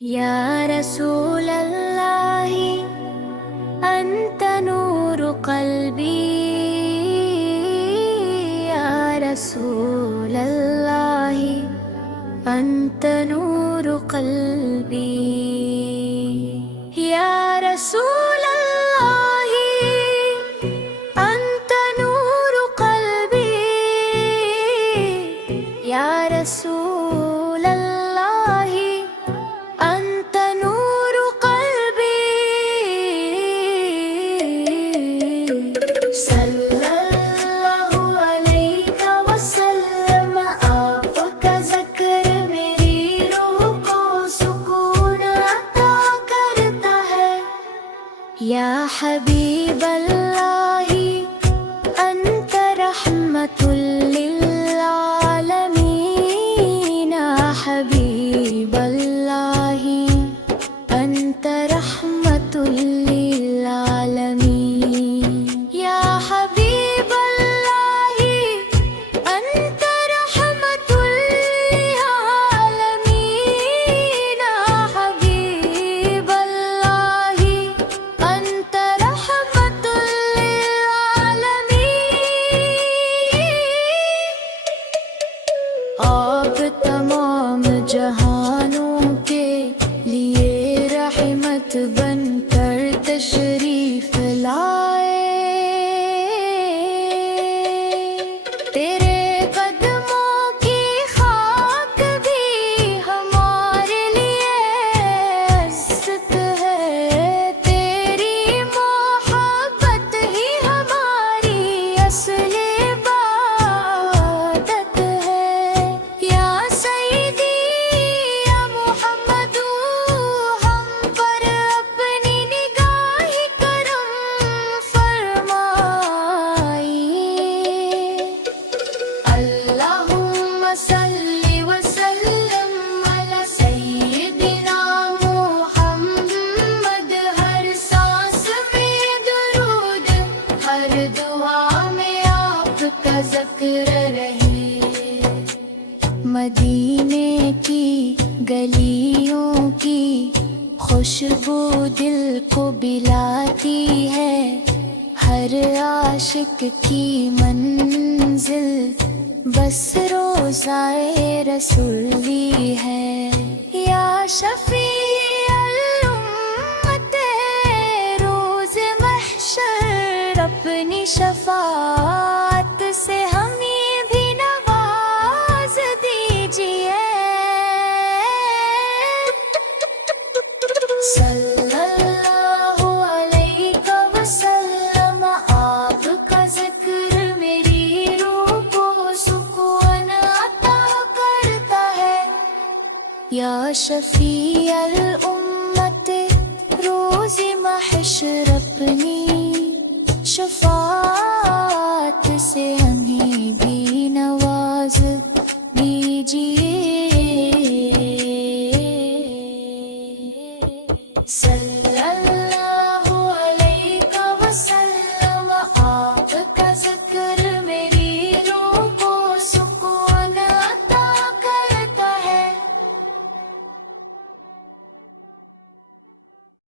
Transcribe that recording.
يا رسول الله أنت نور قلبي. يا رسول الله أنت نور قلبي. يا رسول الله أنت نور قلبي. يا رسول الله أنت نور قلبي. صلى الله عليك وسلم. آپ کا ذکر میری روح کو سکون عطا کرتا ہے. یا حبیب اللہ أنت رحمة للعالمين. حبیب اللہ أنت رحمة للعالمين. يا حبيب الله أنت رحمة للعالمين. حبيب الله أنت رحمة للعالمين. آپ تمام جہانوں کے لیے رحمت بن کر تشریف لائے. تیرے قدموں کی خاک بھی ہمارے لیے عزت ہے. تیری محبت ہی ہماری اصل عبادت ہے. یا سیدی یا محمد ہم پر اپنی نگاہ کرم فرمائیے. اللہم صلی وسلم علی سیدنا محمد. ہر سانس میں درود، ہر دعا میں آپ کا ذکر رہے. مدینے کی گلیوں کی خوشبو دل کو بلاتی ہے. ہر عاشق کی منزل بس روضۂ رسولی ہے. یا شفیع الامت روز محشر اپنی شفاعت سے ہمیں بھی نواز دیجیے. صلی اللہ علیہ وسلم. آپ کا ذکر میری روح کو سکون عطا کرتا ہے. یا شفیع الامت روز محشر